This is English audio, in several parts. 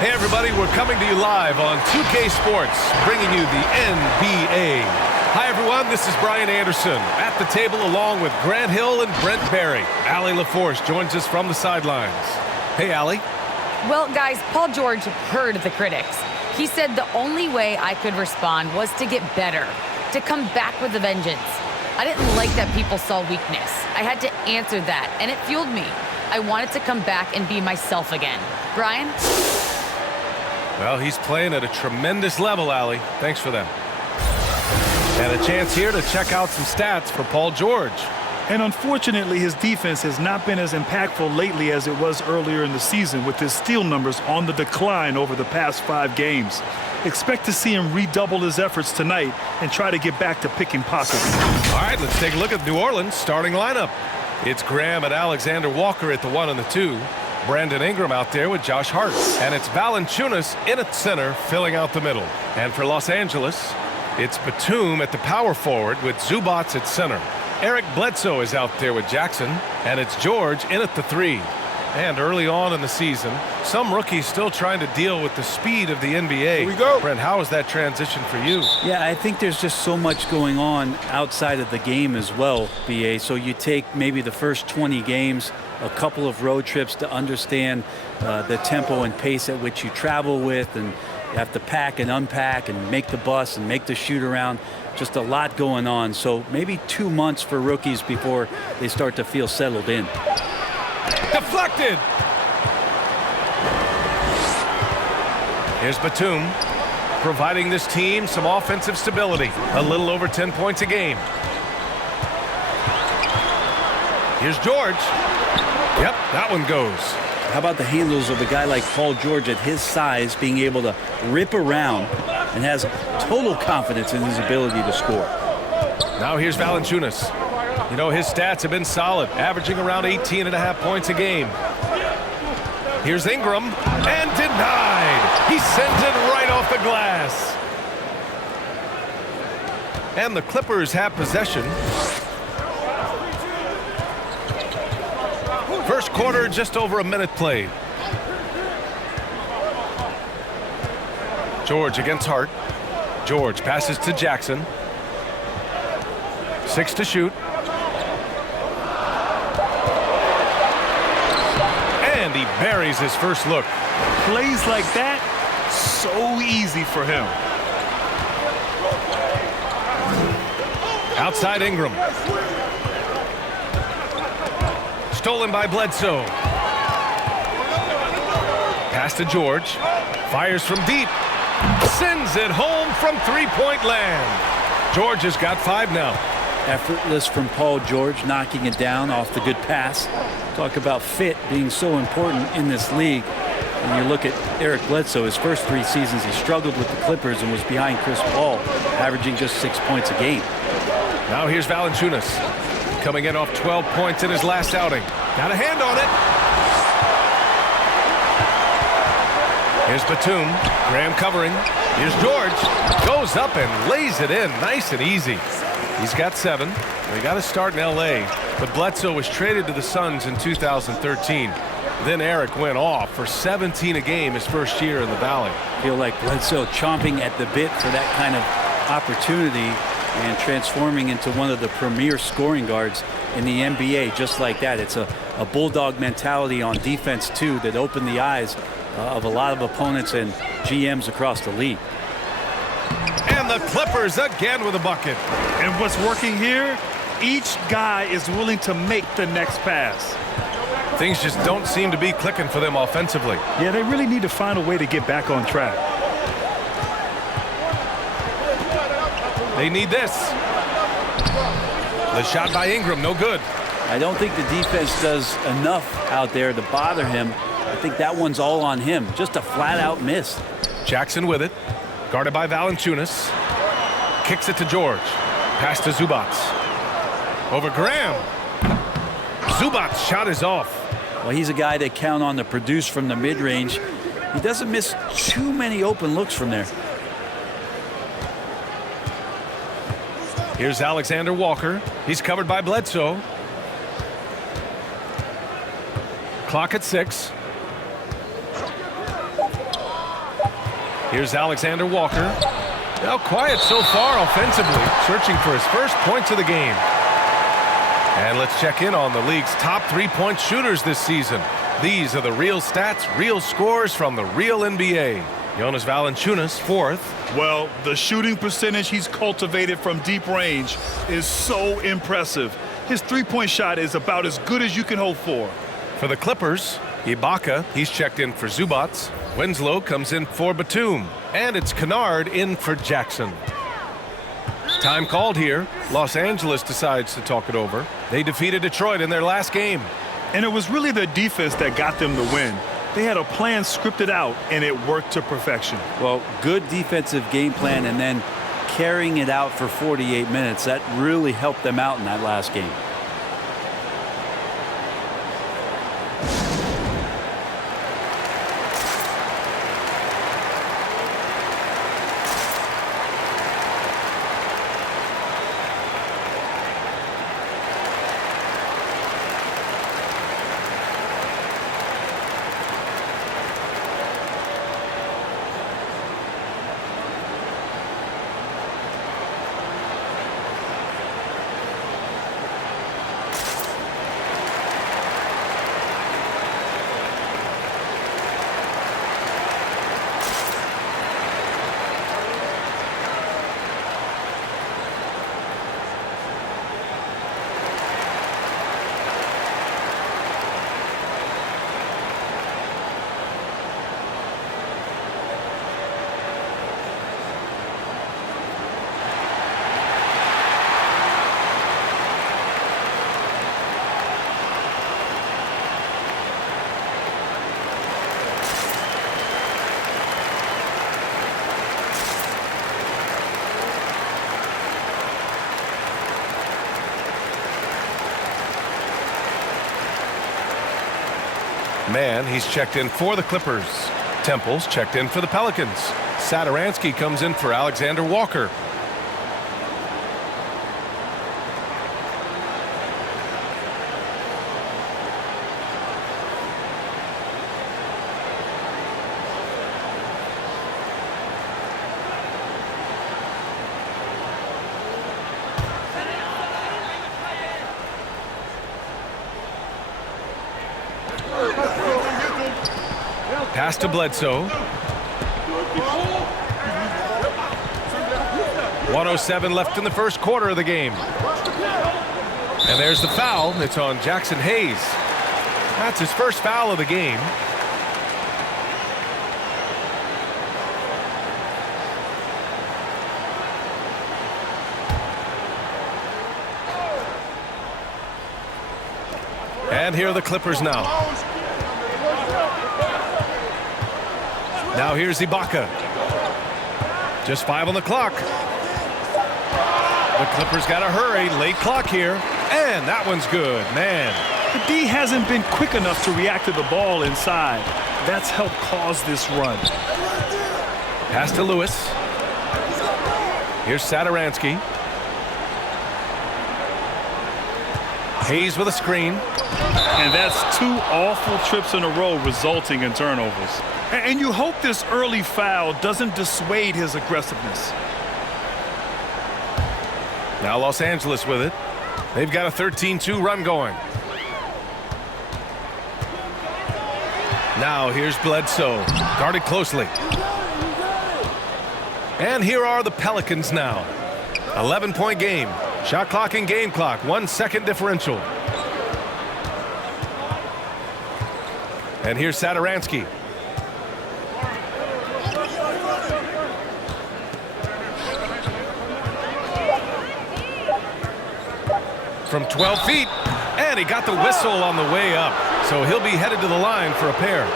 Hey everybody, we're coming to you live on 2K Sports, bringing you the NBA. Hi everyone, this is Brian Anderson at the table along with Grant Hill and Brent Barry. Allie LaForce joins us from the sidelines. Hey Allie. Well guys, Paul George heard the critics. He said the only way I could respond was to get better, to come back with a vengeance. I didn't like that people saw weakness. I had to answer that, and it fueled me. I wanted to come back and be myself again. Brian? Well, he's playing at a tremendous level, Allie. Thanks for that. And a chance here to check out some stats for Paul George. And unfortunately, his defense has not been as impactful lately as it was earlier in the season, with his steal numbers on the decline over the past 5 games. Expect to see him redouble his efforts tonight and try to get back to picking pockets. All right, let's take a look at New Orleans' starting lineup. It's Graham and Alexander Walker at the 1 and the 2. Brandon Ingram out there with Josh Hart. And it's Valanciunas in at center, filling out the middle. And for Los Angeles, it's Batum at the power forward with Zubac at center. Eric Bledsoe is out there with Jackson. And it's George in at the 3. And early on in the season, some rookies still trying to deal with the speed of the NBA. Here we go. Brent, how is that transition for you? Yeah, I think there's just so much going on outside of the game as well, BA. So you take maybe the first 20 games, a couple of road trips to understand the tempo and pace at which you travel with, and you have to pack and unpack and make the bus and make the shoot around. Just a lot going on. So maybe 2 months for rookies before they start to feel settled in. Deflected. Here's Batum, providing this team some offensive stability. A little over 10 points a game. Here's George. Yep, that one goes. How about the handles of a guy like Paul George at his size, being able to rip around and has total confidence in his ability to score. Now here's Valanciunas. You know, his stats have been solid, averaging around 18.5 points a game. Here's Ingram, and denied. He sends it right off the glass. And the Clippers have possession. First quarter, just over a minute played. George against Hart. George passes to Jackson. 6 to shoot. And he buries his first look. Plays like that, so easy for him. Outside Ingram. Stolen by Bledsoe. Pass to George. Fires from deep. Sends it home from three-point land. George has got 5 now. Effortless from Paul George, knocking it down off the good pass. Talk about fit being so important in this league. When you look at Eric Bledsoe, his first 3 seasons, he struggled with the Clippers and was behind Chris Paul, averaging just 6 points a game. Now here's Valanciunas, coming in off 12 points in his last outing. Got a hand on it. Here's Batum. Graham covering. Here's George. Goes up and lays it in nice and easy. He's got 7. They got to start in L.A., but Bledsoe was traded to the Suns in 2013. Then Eric went off for 17 a game his first year in the Valley. Feel like Bledsoe chomping at the bit for that kind of opportunity and transforming into one of the premier scoring guards in the NBA just like that. It's a bulldog mentality on defense, too, that opened the eyes of a lot of opponents and GMs across the league. And the Clippers again with a bucket. And what's working here, each guy is willing to make the next pass. Things just don't seem to be clicking for them offensively. Yeah, they really need to find a way to get back on track. They need this. The shot by Ingram, no good. I don't think the defense does enough out there to bother him. I think that one's all on him. Just a flat-out miss. Jackson with it. Guarded by Valanciunas. Kicks it to George. Pass to Zubac. Over Graham. Zubac's shot is off. Well, he's a guy that count on to produce from the mid-range. He doesn't miss too many open looks from there. Here's Alexander Walker. He's covered by Bledsoe. Clock at 6. Here's Alexander Walker. Now quiet so far offensively, searching for his first points of the game. And let's check in on the league's top three-point shooters this season. These are the real stats, real scores from the real NBA. Jonas Valanciunas, fourth. Well, the shooting percentage he's cultivated from deep range is so impressive. His three-point shot is about as good as you can hope for. For the Clippers, Ibaka, he's checked in for Zubats. Winslow comes in for Batum. And it's Kennard in for Jackson. Time called here. Los Angeles decides to talk it over. They defeated Detroit in their last game. And it was really their defense that got them the win. They had a plan scripted out, and it worked to perfection. Well, good defensive game plan and then carrying it out for 48 minutes. That really helped them out in that last game. Mann, he's checked in for the Clippers. Temple's checked in for the Pelicans. Satoransky comes in for Alexander Walker. Pass to Bledsoe. 1:07 left in the first quarter of the game. And there's the foul. It's on Jackson Hayes. That's his first foul of the game. And here are the Clippers now. Now here's Ibaka. Just 5 on the clock. The Clippers got to hurry. Late clock here. And that one's good. Man. The D hasn't been quick enough to react to the ball inside. That's helped cause this run. Pass to Lewis. Here's Satoransky. Hayes with a screen. And that's 2 awful trips in a row resulting in turnovers. And you hope this early foul doesn't dissuade his aggressiveness. Now Los Angeles with it. They've got a 13-2 run going. Now here's Bledsoe. Guarded closely. And here are the Pelicans now. 11-point game. Shot clock and game clock. 1 second differential. And here's Satoransky. From 12 feet, and he got the whistle on the way up, so he'll be headed to the line for a pair.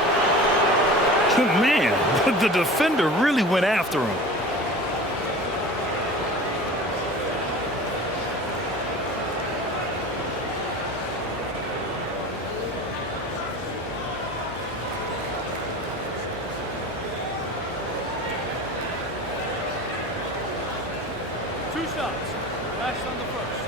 Man, the defender really went after him. Two shots. Last on the first.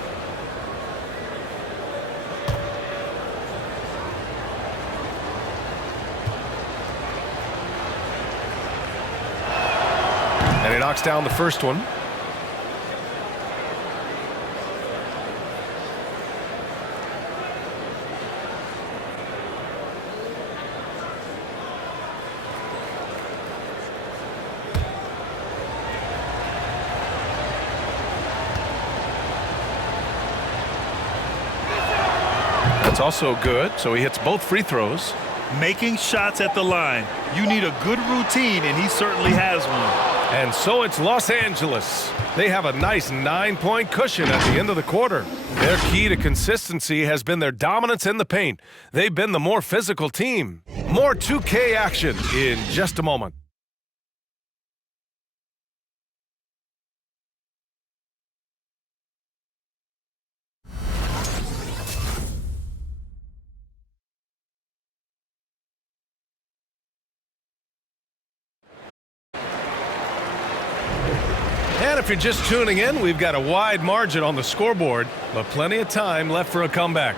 And he knocks down the first one. That's also good, so he hits both free throws. Making shots at the line. You need a good routine, and he certainly has one. And so it's Los Angeles. They have a nice 9-point cushion at the end of the quarter. Their key to consistency has been their dominance in the paint. They've been the more physical team. More 2K action in just a moment. And if you're just tuning in, we've got a wide margin on the scoreboard, but plenty of time left for a comeback.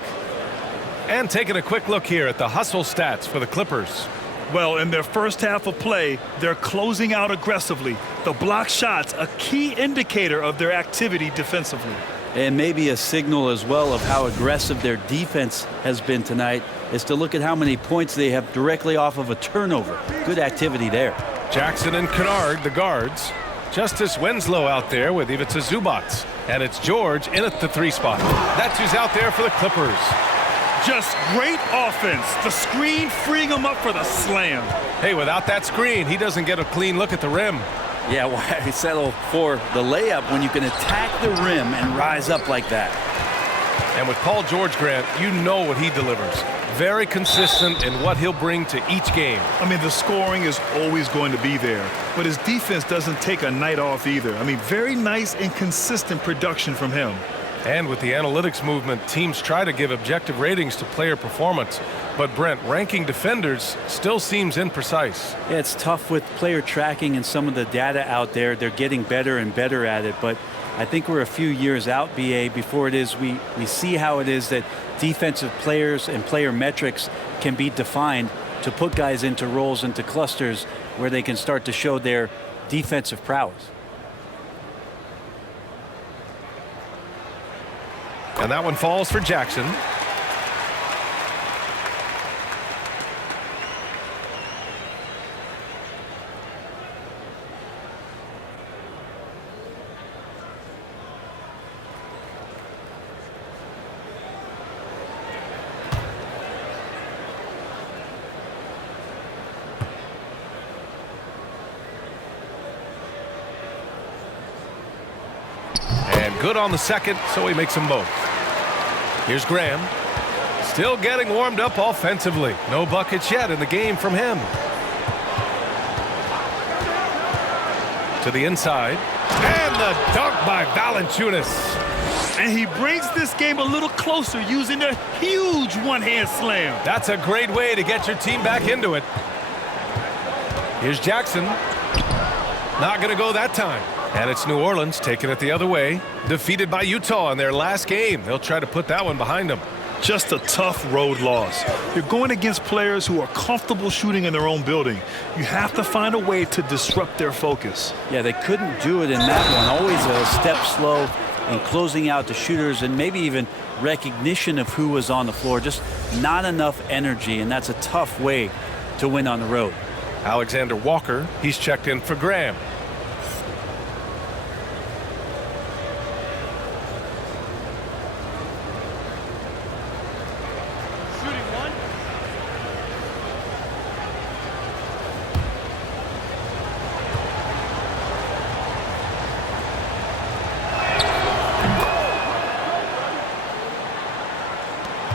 And taking a quick look here at the hustle stats for the Clippers. Well, in their first half of play, they're closing out aggressively. The block shots, a key indicator of their activity defensively. And maybe a signal as well of how aggressive their defense has been tonight is to look at how many points they have directly off of a turnover. Good activity there. Jackson and Kennard, the guards. Justice Winslow out there with Ivica Zubac. And it's George in at the 3 spot. That's who's out there for the Clippers. Just great offense. The screen freeing him up for the slam. Hey, without that screen, he doesn't get a clean look at the rim. Yeah, why settle for the layup when you can attack the rim and rise up like that? And with Paul George, Grant, you know what he delivers. Very consistent in what he'll bring to each game. I mean, the scoring is always going to be there, but his defense doesn't take a night off either. I mean, very nice and consistent production from him. And with the analytics movement, teams try to give objective ratings to player performance. But Brent, ranking defenders still seems imprecise. Yeah, it's tough with player tracking and some of the data out there. They're getting better and better at it, but I think we're a few years out, BA, before it is we see how it is that defensive players and player metrics can be defined to put guys into roles, into clusters where they can start to show their defensive prowess. And that one falls for Jackson. And good on the second, so he makes them both. Here's Graham. Still getting warmed up offensively. No buckets yet in the game from him. To the inside. And the dunk by Valanciunas. And he brings this game a little closer using a huge one-hand slam. That's a great way to get your team back into it. Here's Jackson. Not going to go that time. And it's New Orleans taking it the other way. Defeated by Utah in their last game. They'll try to put that one behind them. Just a tough road loss. You're going against players who are comfortable shooting in their own building. You have to find a way to disrupt their focus. Yeah, they couldn't do it in that one. Always a step slow in closing out the shooters and maybe even recognition of who was on the floor. Just not enough energy, and that's a tough way to win on the road. Alexander Walker, he's checked in for Graham.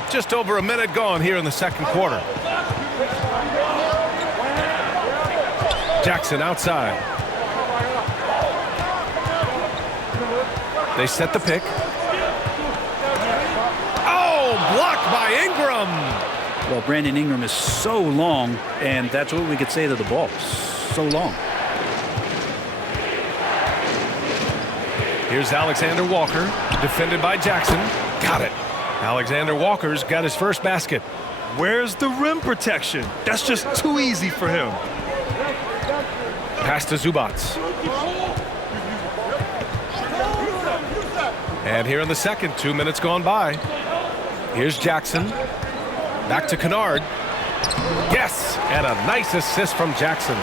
Just over a minute gone here in the second quarter. Jackson outside. They set the pick. Oh, blocked by Ingram. Well, Brandon Ingram is so long, and that's what we could say to the ball. So long. Here's Alexander Walker, defended by Jackson. Got it. Alexander Walker's got his first basket. Where's the rim protection? That's just too easy for him. Pass to Zubac. And here in the second, 2 minutes gone by. Here's Jackson. Back to Kennard. Yes, and a nice assist from Jackson.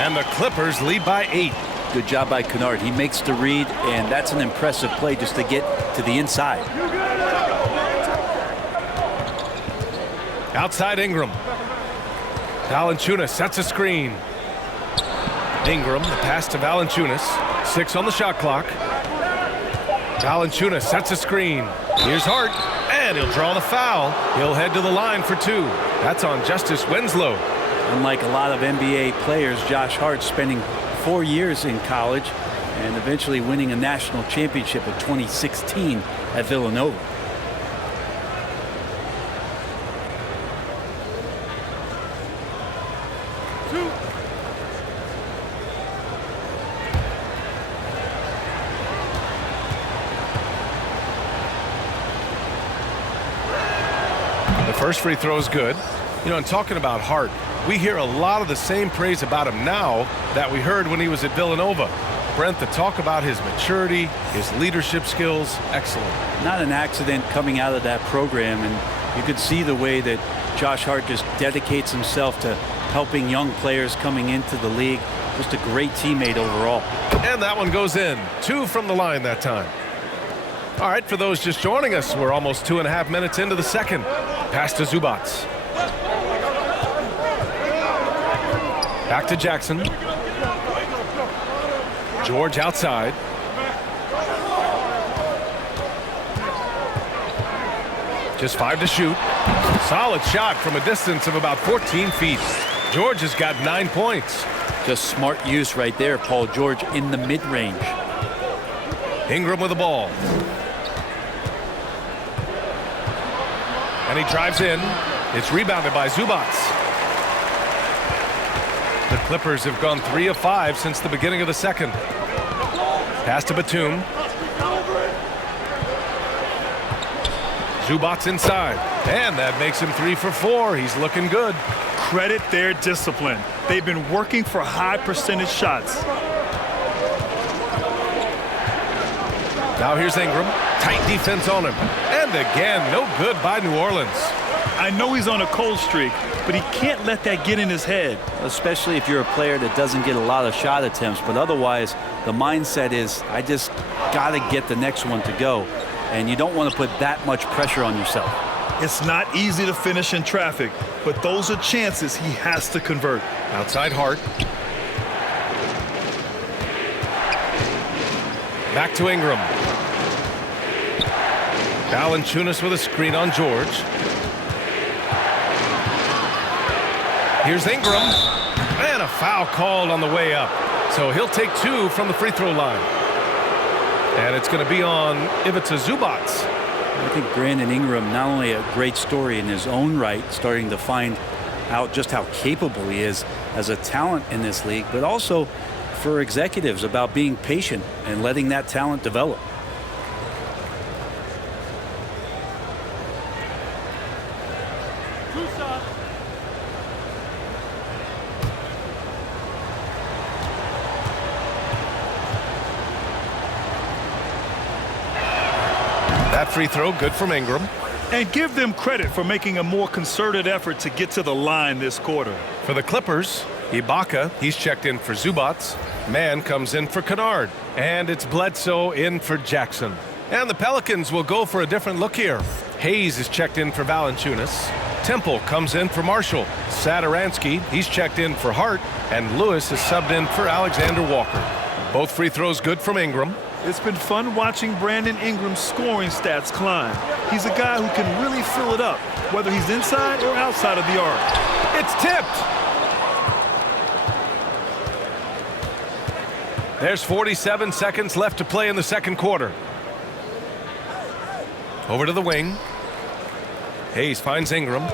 And the Clippers lead by 8. Good job by Kennard. He makes the read, and that's an impressive play just to get to the inside. Outside Ingram. Valanciunas sets a screen. Ingram, the pass to Valanciunas. 6 on the shot clock. Valanciunas sets a screen. Here's Hart, and he'll draw the foul. He'll head to the line for 2. That's on Justice Winslow. Unlike a lot of NBA players, Josh Hart spending 4 years in college and eventually winning a national championship in 2016 at Villanova. The first free throw is good. You know, and talking about Hart, we hear a lot of the same praise about him now that we heard when he was at Villanova. Brent, the talk about his maturity, his leadership skills, excellent. Not an accident coming out of that program, and you could see the way that Josh Hart just dedicates himself to helping young players coming into the league. Just a great teammate overall. And that one goes in. 2 from the line that time. All right, for those just joining us, we're almost 2.5 minutes into the second. Pass to Zubac. Back to Jackson. George outside. Just 5 to shoot. Solid shot from a distance of about 14 feet. George has got 9 points. Just smart use right there, Paul George in the mid-range. Ingram with the ball. And he drives in. It's rebounded by Zubac. The Clippers have gone 3 of 5 since the beginning of the second. Pass to Batum. Zubac inside. And that makes him 3 for 4. He's looking good. Credit their discipline. They've been working for high percentage shots. Now here's Ingram. Tight defense on him. And again, no good by New Orleans. I know he's on a cold streak, but he can't let that get in his head. Especially if you're a player that doesn't get a lot of shot attempts, but otherwise the mindset is I just got to get the next one to go, and you don't want to put that much pressure on yourself. It's not easy to finish in traffic, but those are chances he has to convert. Outside Hart. Back to Ingram. Valanciunas with a screen on George. Here's Ingram. And a foul called on the way up. So he'll take 2 from the free throw line. And it's going to be on Ivica Zubac. I think Brandon Ingram, not only a great story in his own right, starting to find out just how capable he is as a talent in this league, but also for executives about being patient and letting that talent develop. That free throw good from Ingram. And give them credit for making a more concerted effort to get to the line this quarter. For the Clippers, Ibaka, he's checked in for Zubac. Mann comes in for Kennard. And it's Bledsoe in for Jackson. And the Pelicans will go for a different look here. Hayes is checked in for Valanciunas. Temple comes in for Marshall. Satoransky, he's checked in for Hart. And Lewis is subbed in for Alexander Walker. Both free throws good from Ingram. It's been fun watching Brandon Ingram's scoring stats climb. He's a guy who can really fill it up, whether he's inside or outside of the arc. It's tipped. There's 47 seconds left to play in the second quarter. Over to the wing. Hayes finds Ingram.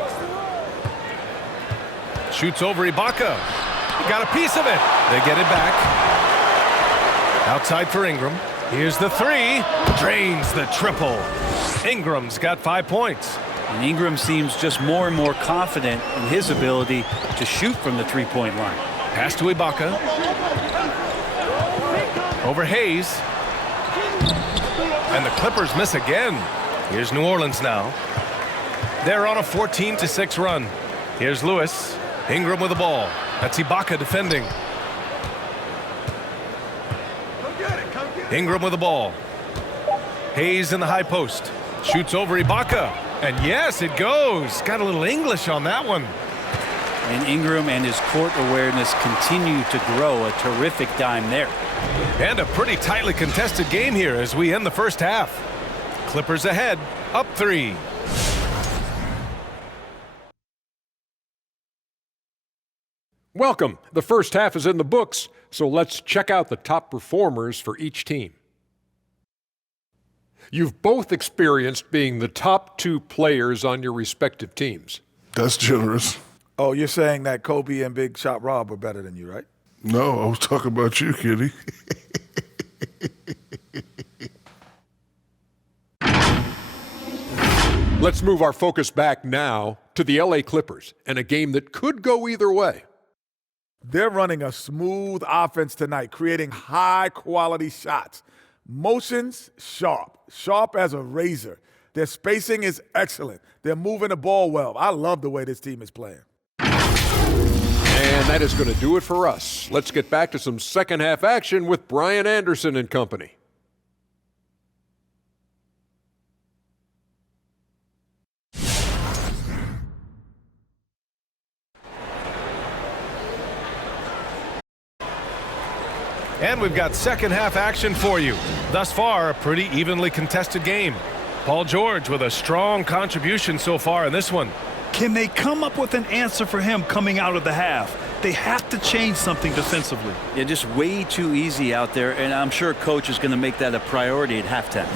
Shoots over Ibaka. Got a piece of it. They get it back. Outside for Ingram. Here's the 3. Drains the triple. Ingram's got 5 points. And Ingram seems just more and more confident in his ability to shoot from the three-point line. Pass to Ibaka. Over Hayes. And the Clippers miss again. Here's New Orleans now. They're on a 14-6 run. Here's Lewis. Ingram with the ball. That's Ibaka defending. Ingram with the ball. Hayes in the high post. Shoots over Ibaka. And yes, it goes. Got a little English on that one. And Ingram and his court awareness continue to grow. A terrific dime there. And a pretty tightly contested game here as we end the first half. Clippers ahead, up 3. Welcome. The first half is in the books, so let's check out the top performers for each team. You've both experienced being the top 2 players on your respective teams. That's generous. Oh, you're saying that Kobe and Big Shot Rob are better than you, right? No, I was talking about you, Kitty. Let's move our focus back now to the LA Clippers and a game that could go either way. They're running a smooth offense tonight, creating high-quality shots. Motions, sharp as a razor. Their spacing is excellent. They're moving the ball well. I love the way this team is playing. And that is going to do it for us. Let's get back to some second half action with Brian Anderson and company. And we've got second half action for you. Thus far, a pretty evenly contested game. Paul George with a strong contribution so far in this one. Can they come up with an answer for him coming out of the half? They have to change something defensively. Yeah, just way too easy out there, and I'm sure coach is going to make that a priority at halftime.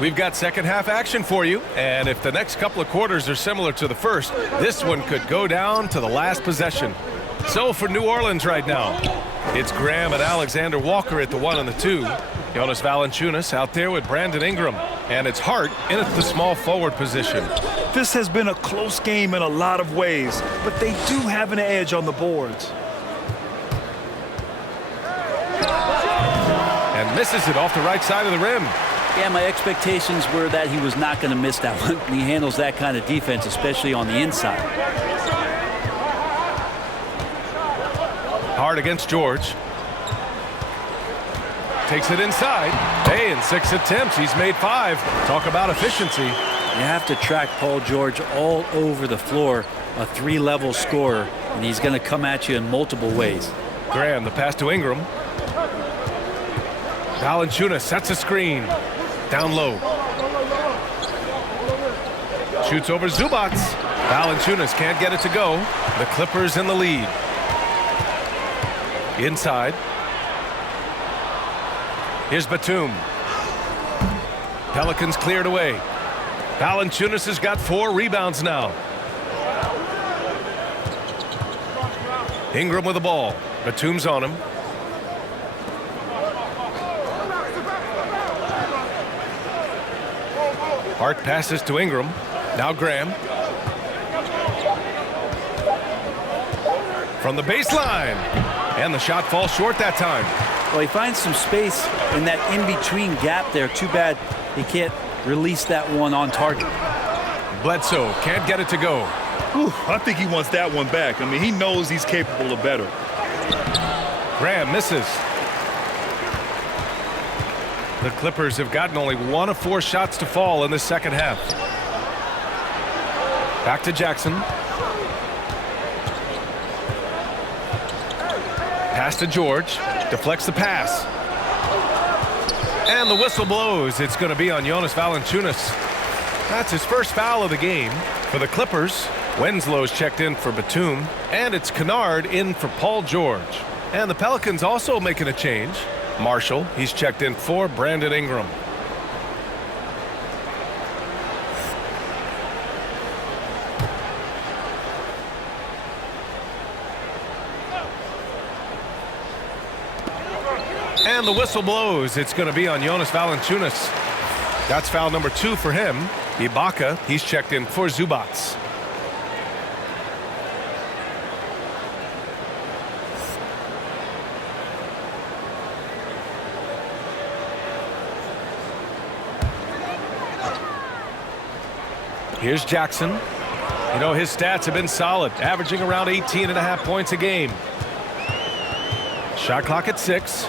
We've got second half action for you, and if the next couple of quarters are similar to the first, this one could go down to the last possession. So for New Orleans right now, it's Graham and Alexander Walker at the 1 and the 2. Jonas Valanciunas out there with Brandon Ingram. And it's Hart in at the small forward position. This has been a close game in a lot of ways, but they do have an edge on the boards. And misses it off the right side of the rim. Yeah, my expectations were that he was not going to miss that one. He handles that kind of defense, especially on the inside. Hard against George. Takes it inside. Hey, in 6 attempts, he's made 5. Talk about efficiency. You have to track Paul George all over the floor, a 3-level scorer, and he's going to come at you in multiple ways. Graham, the pass to Ingram. Valanciunas sets a screen. Down low. Shoots over Zubac. Valanciunas can't get it to go. The Clippers in the lead. Inside. Here's Batum. Pelicans cleared away. Valanciunas has got 4 rebounds now. Ingram with the ball. Batum's on him. Hart passes to Ingram. Now Graham. From the baseline. And the shot falls short that time. Well, he finds some space in that in-between gap there. Too bad he can't release that one on target. Bledsoe can't get it to go. Whew, I think he wants that one back. I mean, he knows he's capable of better. Graham misses. The Clippers have gotten only 1 of 4 shots to fall in the second half. Back to Jackson. Pass to George. Deflects the pass. And the whistle blows. It's going to be on Jonas Valanciunas. That's his first foul of the game. For the Clippers, Winslow's checked in for Batum. And it's Kennard in for Paul George. And the Pelicans also making a change. Marshall, he's checked in for Brandon Ingram. And the whistle blows. It's going to be on Jonas Valanciunas. That's foul number 2 for him. Ibaka, he's checked in for Zubac. Here's Jackson. You know, his stats have been solid, averaging around 18.5 points a game. Shot clock at 6.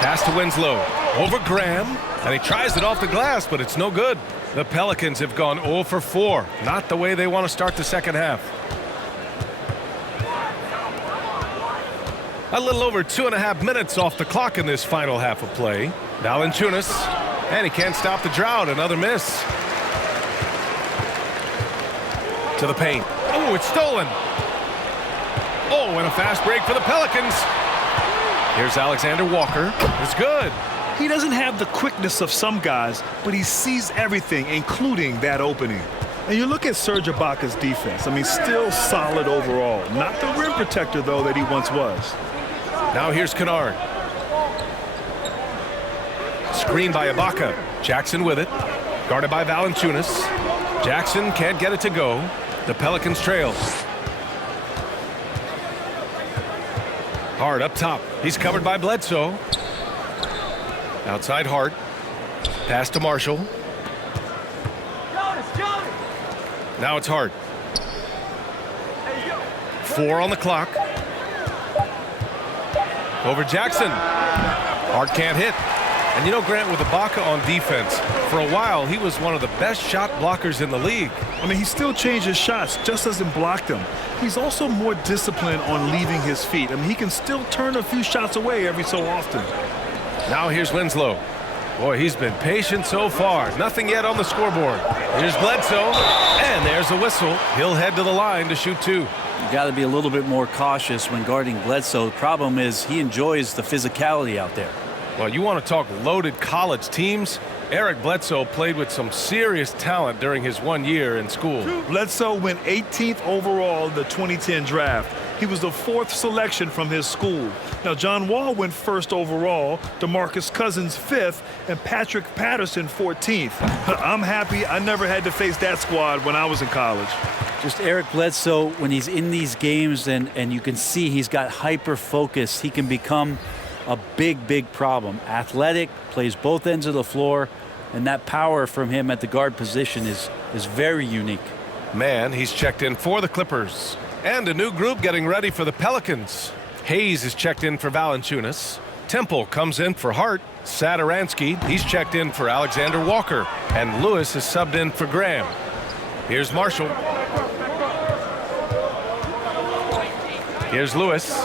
Pass to Winslow. Over Graham. And he tries it off the glass, but it's no good. The Pelicans have gone 0 for 4. Not the way they want to start the second half. A little over 2.5 minutes off the clock in this final half of play. Valanciunas, and he can't stop the drought. Another miss. To the paint. Oh, it's stolen. Oh, and a fast break for the Pelicans. Here's Alexander Walker. It's good. He doesn't have the quickness of some guys, but he sees everything, including that opening. And you look at Serge Ibaka's defense. I mean, still solid overall. Not the rim protector, though, that he once was. Now here's Kennard. Screen by Ibaka. Jackson with it. Guarded by Valanciunas. Jackson can't get it to go. The Pelicans trail. Hart up top. He's covered by Bledsoe. Outside Hart. Pass to Marshall. Now it's Hart. 4 on the clock. Over Jackson. Hart can't hit. And you know, Grant, with Ibaka on defense, for a while he was one of the best shot blockers in the league. I mean, he still changes shots, just doesn't block them. He's also more disciplined on leaving his feet. I mean, he can still turn a few shots away every so often. Now here's Winslow. Boy, he's been patient so far. Nothing yet on the scoreboard. Here's Bledsoe, and there's a whistle. He'll head to the line to shoot 2. You got to be a little bit more cautious when guarding Bledsoe. The problem is he enjoys the physicality out there. Well, you want to talk loaded college teams? Eric Bledsoe played with some serious talent during his 1 year in school. Bledsoe went 18th overall in the 2010 draft. He was the 4th selection from his school. Now, John Wall went 1st overall, DeMarcus Cousins 5th, and Patrick Patterson 14th. I'm happy I never had to face that squad when I was in college. Just Eric Bledsoe, when he's in these games and you can see he's got hyper focus, he can become a big problem. Athletic, plays both ends of the floor, and that power from him at the guard position is very unique. Man, he's checked in for the Clippers. And a new group getting ready for the Pelicans. Hayes is checked in for Valanciunas. Temple comes in for Hart. Satoransky, he's checked in for Alexander Walker. And Lewis is subbed in for Graham. Here's Marshall. Here's Lewis.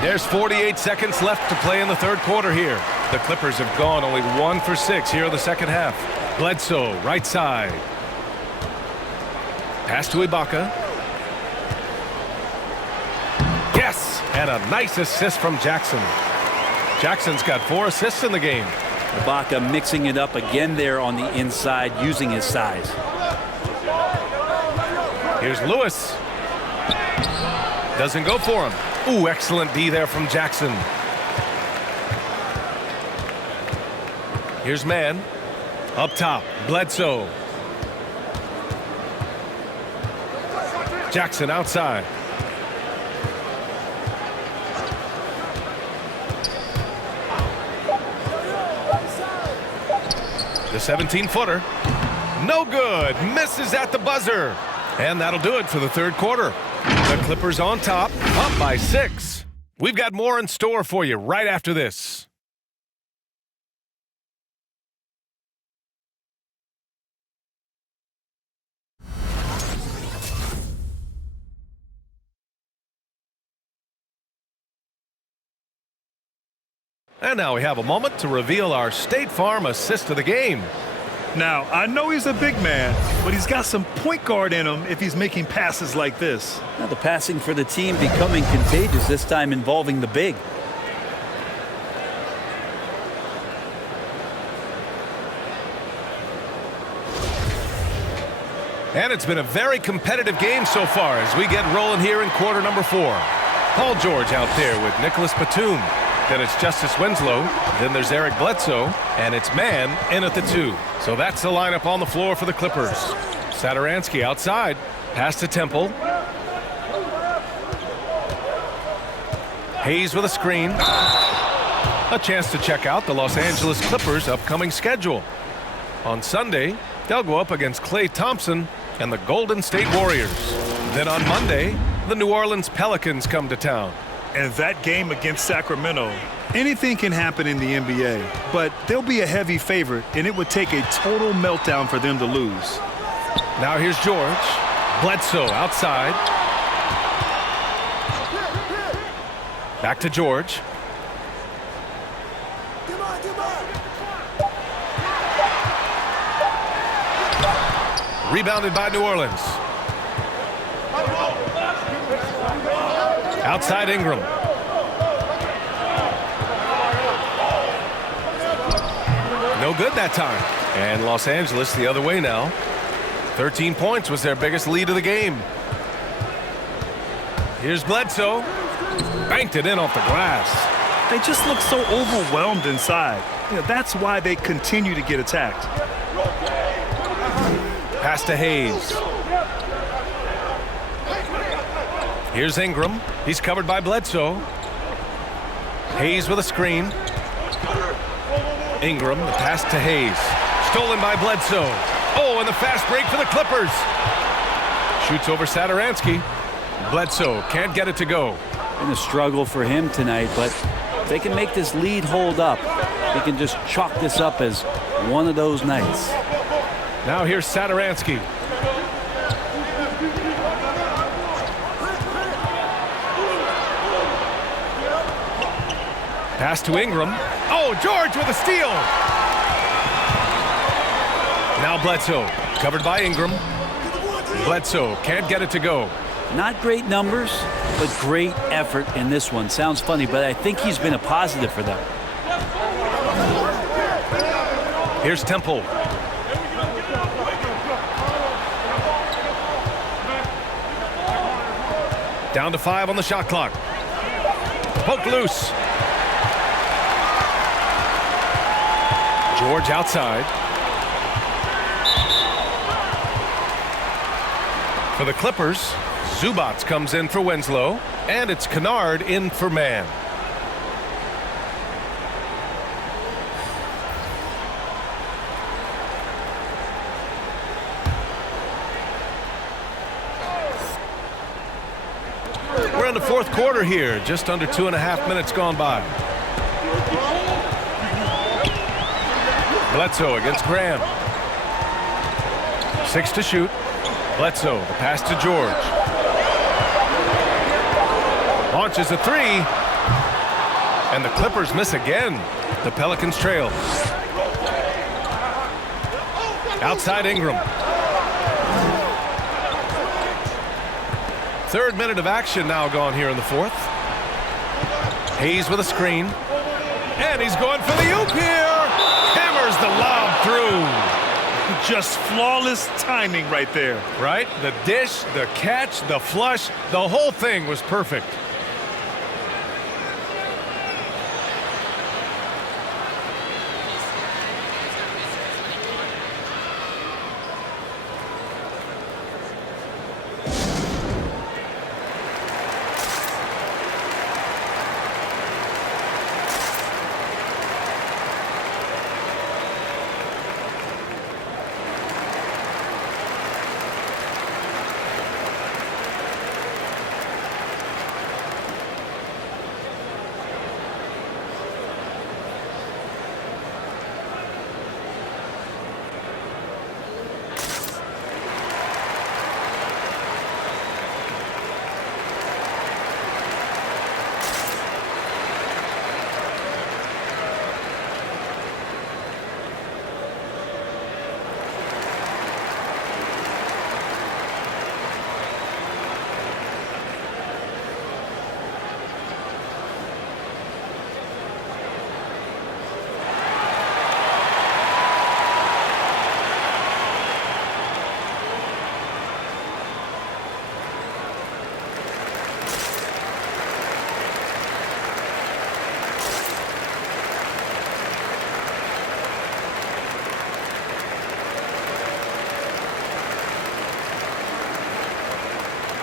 There's 48 seconds left to play in the third quarter here. The Clippers have gone only 1 for 6 here in the second half. Bledsoe, right side. Pass to Ibaka. Yes! And a nice assist from Jackson. Jackson's got 4 assists in the game. Ibaka mixing it up again there on the inside, using his size. Here's Lewis. Doesn't go for him. Ooh, excellent D there from Jackson. Here's Mann. Up top, Bledsoe. Jackson outside. The 17-footer. No good. Misses at the buzzer. And that'll do it for the third quarter. The Clippers on top, up by 6. We've got more in store for you right after this. And now we have a moment to reveal our State Farm assist of the game. Now, I know he's a big man, but he's got some point guard in him if he's making passes like this. Now the passing for the team becoming contagious, this time involving the big. And it's been a very competitive game so far as we get rolling here in quarter number 4. Paul George out there with Nicholas Batum. Then it's Justice Winslow. Then there's Eric Bledsoe. And it's Mann in at the 2. So that's the lineup on the floor for the Clippers. Satoransky outside. Pass to Temple. Hayes with a screen. A chance to check out the Los Angeles Clippers' upcoming schedule. On Sunday, they'll go up against Klay Thompson and the Golden State Warriors. Then on Monday, the New Orleans Pelicans come to town. And that game against Sacramento, anything can happen in the NBA, but they'll be a heavy favorite, and it would take a total meltdown for them to lose. Now here's George. Bledsoe outside. Back to George. Rebounded by New Orleans. Outside Ingram. No good that time. And Los Angeles the other way now. 13 points was their biggest lead of the game. Here's Bledsoe. Banked it in off the glass. They just look so overwhelmed inside. That's why they continue to get attacked. Pass to Hayes. Here's Ingram. He's covered by Bledsoe. Hayes with a screen. Ingram, the pass to Hayes. Stolen by Bledsoe. Oh, and the fast break for the Clippers. Shoots over Satoransky. Bledsoe can't get it to go. Been a struggle for him tonight, but if they can make this lead hold up, they can just chalk this up as one of those nights. Now here's Satoransky. Pass to Ingram. Oh, George with a steal. Now Bledsoe, covered by Ingram. Bledsoe can't get it to go. Not great numbers, but great effort in this one. Sounds funny, but I think he's been a positive for them. Here's Temple. Down to 5 on the shot clock. Poked loose. George outside. For the Clippers, Zubats comes in for Winslow, and it's Kennard in for Mann. We're in the fourth quarter here, just under 2.5 minutes gone by. Bledsoe against Graham. 6 to shoot. Bledsoe, the pass to George. Launches a 3. And the Clippers miss again. The Pelicans trail. Outside Ingram. 3rd minute of action now gone here in the 4th. Hayes with a screen. And he's going for the oop here. Hammers the lob through. Just flawless timing right there. Right? The dish, the catch, the flush, the whole thing was perfect.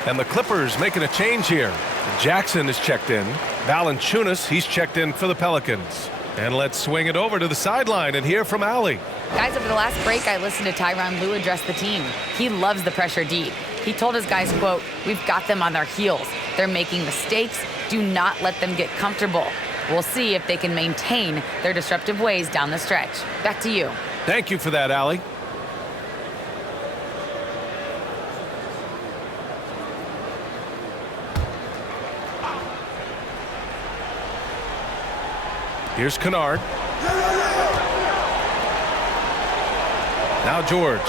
And the Clippers making a change here. Jackson is checked in. Valanciunas, he's checked in for the Pelicans. And let's swing it over to the sideline and hear from Allie. Guys, over the last break, I listened to Tyronn Lue address the team. He loves the pressure deep. He told his guys, quote, "We've got them on their heels. They're making mistakes. Do not let them get comfortable." We'll see if they can maintain their disruptive ways down the stretch. Back to you. Thank you for that, Allie. Here's Kennard. Now George.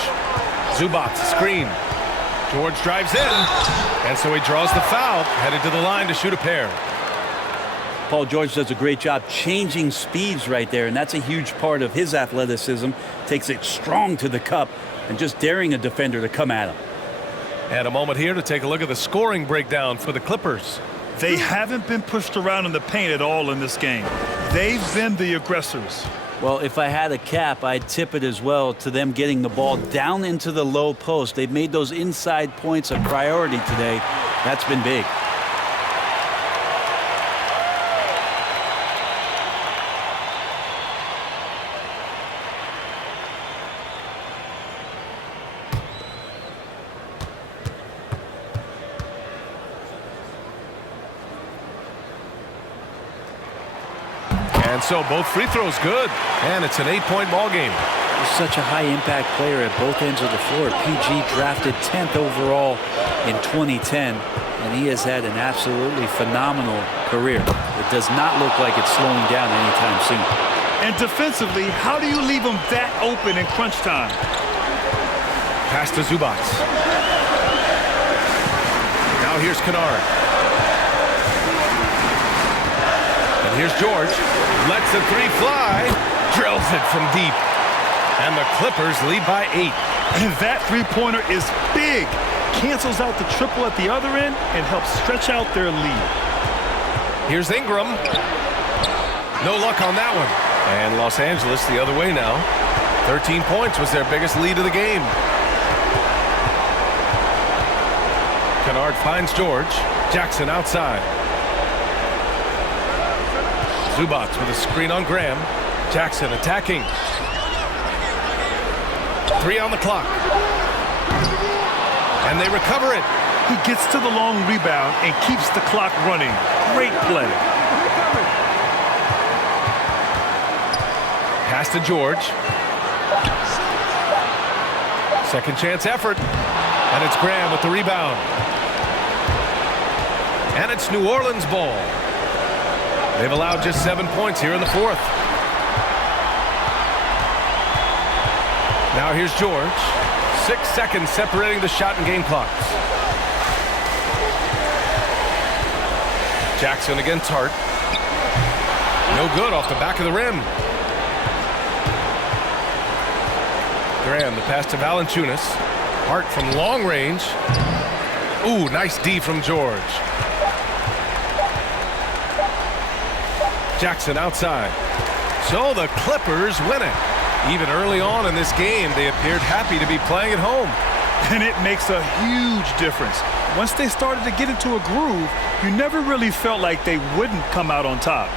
Zubats, screen. George drives in, and so he draws the foul, headed to the line to shoot a pair. Paul George does a great job changing speeds right there, and that's a huge part of his athleticism. Takes it strong to the cup and just daring a defender to come at him. And a moment here to take a look at the scoring breakdown for the Clippers. They haven't been pushed around in the paint at all in this game. They've been the aggressors. Well, if I had a cap, I'd tip it as well to them getting the ball down into the low post. They've made those inside points a priority today. That's been big. And so both free throws good, and it's an 8-point ball game. He's such a high-impact player at both ends of the floor. PG drafted 10th overall in 2010, and he has had an absolutely phenomenal career. It does not look like it's slowing down anytime soon. And defensively, how do you leave them that open in crunch time? Pass to Zubats. Now here's Kennard. And here's George. Lets the three fly. Drills it from deep. And the Clippers lead by 8. And that three-pointer is big. Cancels out the triple at the other end and helps stretch out their lead. Here's Ingram. No luck on that one. And Los Angeles the other way now. 13 points was their biggest lead of the game. Kennard finds George. Jackson outside. Zubats with a screen on Graham. Jackson attacking. 3 on the clock. And they recover it. He gets to the long rebound and keeps the clock running. Great play. Pass to George. Second chance effort. And it's Graham with the rebound. And it's New Orleans ball. They've allowed just 7 points here in the fourth. Now here's George. 6 seconds separating the shot and game clocks. Jackson against Hart. No good off the back of the rim. Graham, the pass to Valanciunas. Hart from long range. Ooh, nice D from George. Jackson outside. So the Clippers win it. Even early on in this game, they appeared happy to be playing at home. And it makes a huge difference. Once they started to get into a groove, you never really felt like they wouldn't come out on top.